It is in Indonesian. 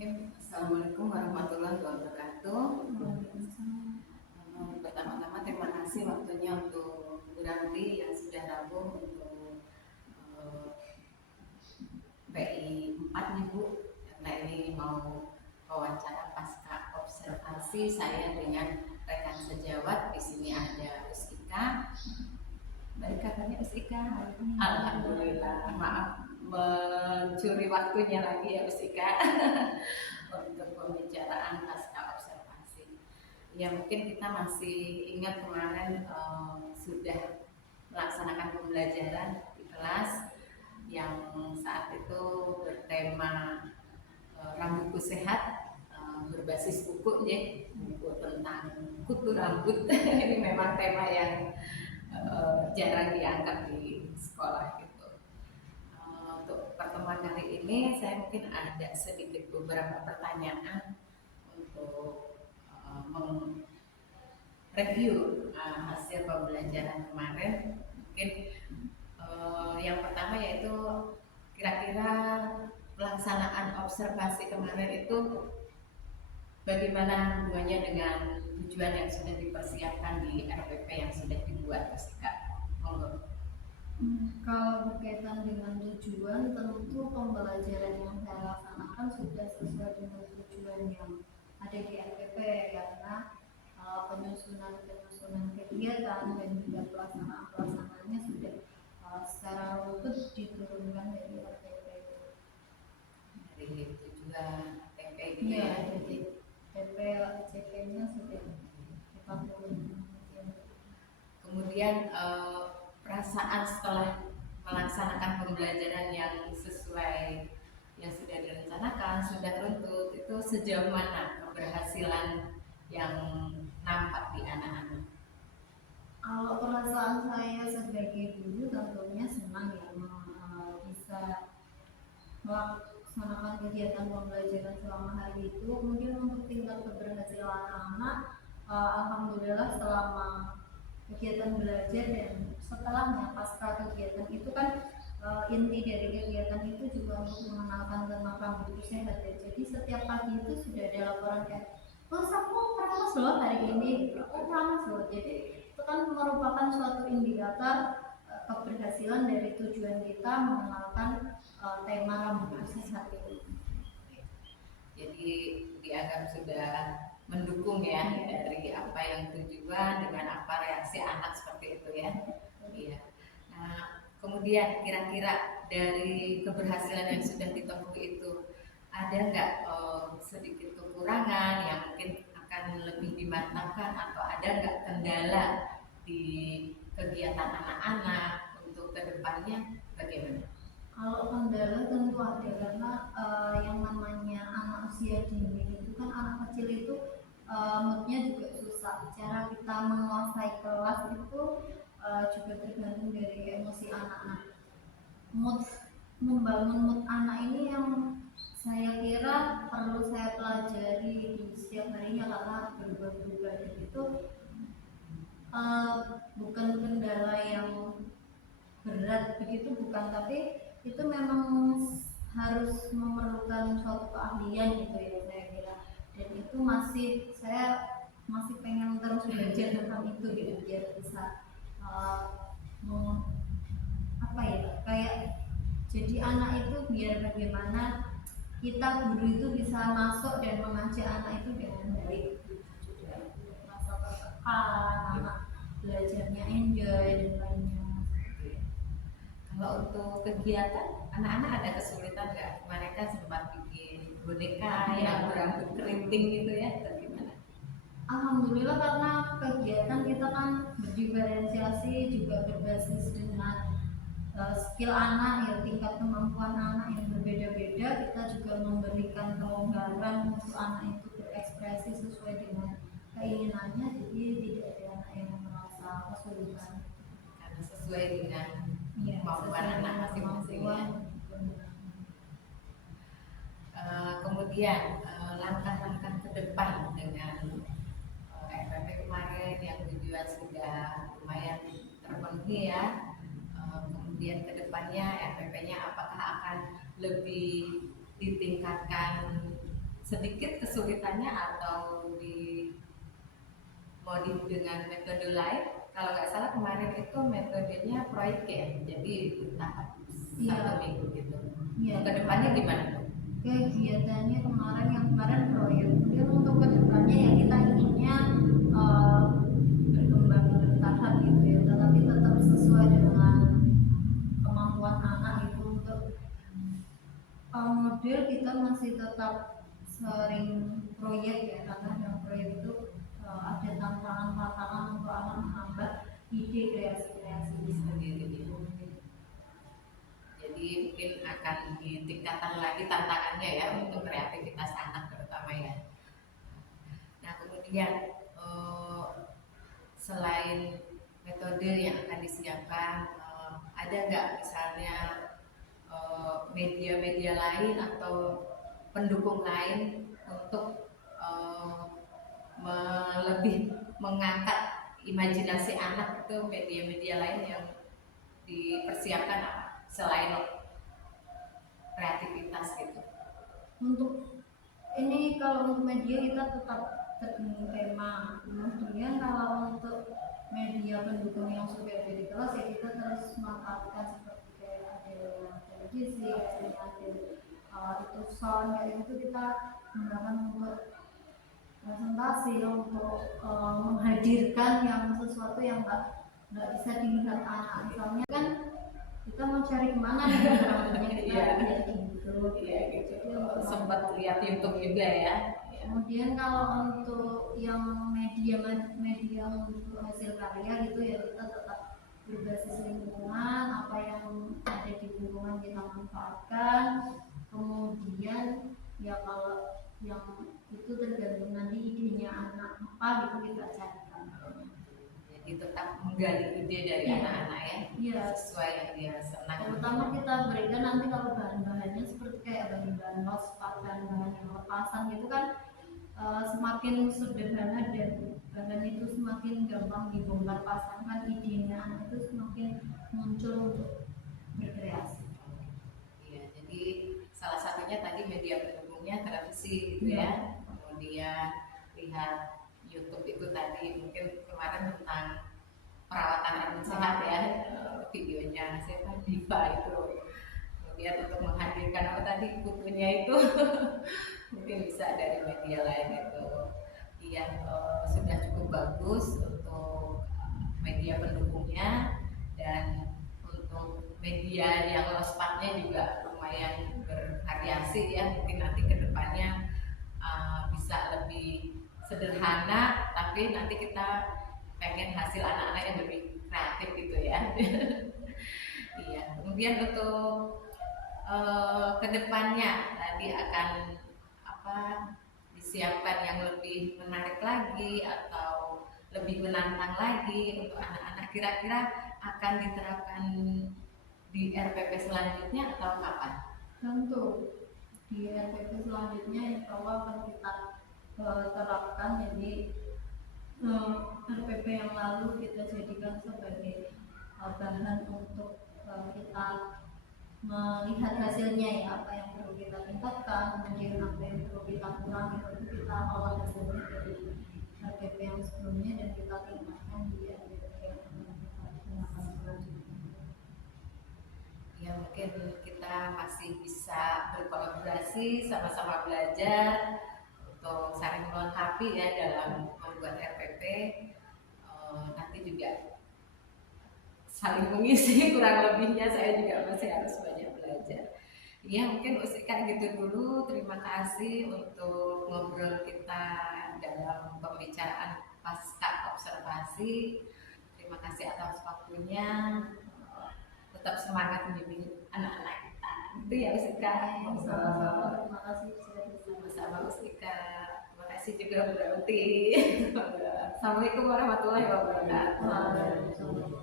Assalamualaikum warahmatullahi wabarakatuh. Waalaikumsalam. Pertama-tama terima kasih waktunya untuk Bu Ranti yang sudah gabung untuk eh, PI 4 nih Bu. Karena ini mau wawancara pasca observasi saya dengan rekan sejawat. Di sini ada Usika. Baik kabarnya Usika. Alhamdulillah. Maaf mencuri waktunya lagi ya Usika untuk pembicaraan pasca observasi. Ya mungkin kita masih ingat kemarin sudah melaksanakan pembelajaran di kelas yang saat itu bertema rambutku sehat, berbasis buku ya, buku tentang kutu rambut. Ini memang tema yang jarang diangkat di sekolah gitu. Untuk pertemuan kali ini saya mungkin ada sedikit beberapa pertanyaan untuk mereview hasil pembelajaran kemarin. Mungkin yang pertama yaitu kira-kira pelaksanaan observasi kemarin itu bagaimana hubungannya dengan tujuan yang sudah dipersiapkan di RPP yang sudah dibuat, Kak? Monggo. Kalau berkaitan dengan tujuan, tentu pembelajaran yang saya laksanakan sudah sesuai dengan tujuan yang ada di RPP, karena penyusunan kegiatan dan juga pelaksanaannya sudah secara rutin diturunkan dari RPP. Dari tujuan TPG ya, jadi TPCP-nya sudah kita turunkan. Kemudian perasaan setelah melaksanakan pembelajaran yang sesuai yang sudah direncanakan, sudah runtut, itu sejauh mana keberhasilan yang nampak di anak-anak? Kalau perasaan saya sebagai guru tentunya senang ya bisa melaksanakan kegiatan pembelajaran selama hari itu. Mungkin untuk tingkat keberhasilan anak, alhamdulillah selama kegiatan belajar dan setelahnya pasca kegiatan itu kan inti dari kegiatan itu juga untuk mengenalkan tentang rambut sehat ya. Jadi setiap pagi itu sudah ada laporan kayak, terus aku keramas loh hari ini, aku keramas loh. Jadi itu kan merupakan suatu indikator keberhasilan dari tujuan kita mengenalkan tema rambut sehat itu. Jadi dianggap sudah mendukung ya dari apa yang tujuan dengan apa reaksi anak seperti itu ya. Iya. Nah, kemudian kira-kira dari keberhasilan yang sudah ditempuh itu ada nggak sedikit kekurangan yang mungkin akan lebih dimatangkan atau ada nggak kendala di kegiatan anak-anak untuk kedepannya bagaimana? Kalau kendala tentu ada, karena yang namanya anak usia dini itu kan anak kecil itu moodnya juga susah. Cara kita menguasai kelas itu juga tergantung dari emosi anak-anak. Membangun mood anak ini yang saya kira perlu saya pelajari di setiap harinya, karena berubah-ubah dan itu bukan kendala yang berat begitu, bukan, tapi itu memang harus memerlukan suatu keahlian gitu ya saya kira, dan itu saya masih pengen terus belajar tentang itu gitu biar bisa apa ya, kayak jadi anak itu biar bagaimana kita guru itu bisa masuk dan mengajak anak itu dengan baik gitu. Juga merasa tertekan, anak belajarnya enjoy dan lainnya. Kalau untuk kegiatan anak-anak ada kesulitan nggak? Kemarin kan sempat bikin boneka yang berambut keriting gitu ya, atau gimana? Alhamdulillah, karena kegiatan kita kan berdiferensiasi juga berbasis dengan skill anak ya, tingkat kemampuan anak yang berbeda-beda. Kita juga memberikan kelonggaran untuk anak itu berekspresi sesuai dengan keinginannya, jadi tidak ada anak yang merasa kesulitan. Karena sesuai dengan Ya, kemampuan anak masing-masing ya. Kemudian langkah-langkah ke depan dengan RPP kemarin yang tujuan sudah lumayan terpenuhi ya. Kemudian kedepannya RPP-nya apakah akan lebih ditingkatkan sedikit kesulitannya atau di modif dengan metode lain. Kalau nggak salah kemarin itu metodenya proyek ya, jadi tahap Iya. 1 minggu gitu. Iya. Kedepannya gimana tuh? Kegiatannya kemarin proyek, kemudian untuk kedepannya ya kita inginnya berkembang bertahap gitu ya, tetapi tetap sesuai dengan kemampuan anak itu. Untuk model kita masih tetap sering proyek ya, karena yang proyek itu ada tantangan-tantangan untuk anak menambah ide kreasi-kreasi Sendiri gitu. Jadi mungkin akan ditingkatkan lagi tantangannya ya untuk kreativitas anak terutama ya. Nah kemudian selain metode yang akan disiapkan, ada nggak misalnya media-media lain atau pendukung lain untuk lebih mengangkat imajinasi anak, itu media-media lain yang dipersiapkan apa selain kreativitas gitu? Untuk ini kalau untuk media kita tetap tema, kemudian kalau untuk media pendukung yang sudah ada di kelas ya kita terus manfaatkan seperti kayak ada televisi, ada itu sound, kayak itu kita gunakan untuk presentasi, untuk menghadirkan yang sesuatu yang nggak bisa dilihat anak. Misalnya kan kita mau cari kemana nih rambutnya, kita Iya. lihat gitu. Iya gitu. Jadi untuk Sempat lihat YouTube juga ya. kemudian kalau untuk yang media untuk hasil karya gitu ya kita tetap berbasis lingkungan, apa yang ada di lingkungan kita manfaatkan. Kemudian ya kalau yang itu tergantung nanti idenya anak apa gitu kita carikan. Jadi tetap menggali ide dari Iya. anak-anak ya, Iya. sesuai yang dia senang. Terutama kita berikan nanti kalau bahan-bahannya seperti kayak bahan-bahan lospat, bahan-bahan yang lepasan gitu kan, semakin sederhana dan bahan itu semakin gampang dibongkar pasang, kan idenya anak itu semakin muncul untuk berkreasi. Iya, jadi salah satunya tadi media pendukungnya televisi gitu ya. Kemudian lihat YouTube itu tadi, mungkin kemarin tentang perawatan rambut sehat ya, videonya siapa Diva itu. Kemudian untuk menghadirkan apa tadi putunya itu mungkin bisa dari media lain itu. Iya, sudah cukup bagus untuk media pendukungnya, dan untuk media yang lospatnya juga lumayan bervariasi ya. Mungkin nanti kedepannya bisa lebih sederhana, tapi nanti kita pengen hasil anak-anak yang lebih kreatif gitu ya. Iya. Kemudian untuk kedepannya tadi akan apa disiapkan yang lebih menarik lagi atau lebih menantang lagi untuk anak-anak, kira-kira akan diterapkan di RPP selanjutnya atau kapan? Tentu di RPP selanjutnya insya Allah akan kita terapkan. Jadi RPP yang lalu kita jadikan sebagai bahan untuk kita melihat hasilnya ya, apa yang perlu kita tingkatkan, kemudian apa yang perlu kita kurangi, itu kita olah hasilnya dari RPP yang sebelumnya dan kita tingkatkan di RPP yang akan selanjutnya. Ya mungkin kita masih bisa berkolaborasi, sama-sama belajar untuk saling melengkapi ya dalam membuat RPP. Nanti juga saling mengisi, kurang lebihnya saya juga masih harus banyak belajar. Ya mungkin Usika gitu dulu. Terima kasih untuk ngobrol kita dalam pembicaraan pasca observasi. Terima kasih atas waktunya. Tetap semangat mendidik anak-anak kita. Itu ya Usika. Sama-sama, terima kasih Sama-sama Usika. Terima kasih juga berarti. Assalamualaikum warahmatullahi wabarakatuh. Waalaikumsalam.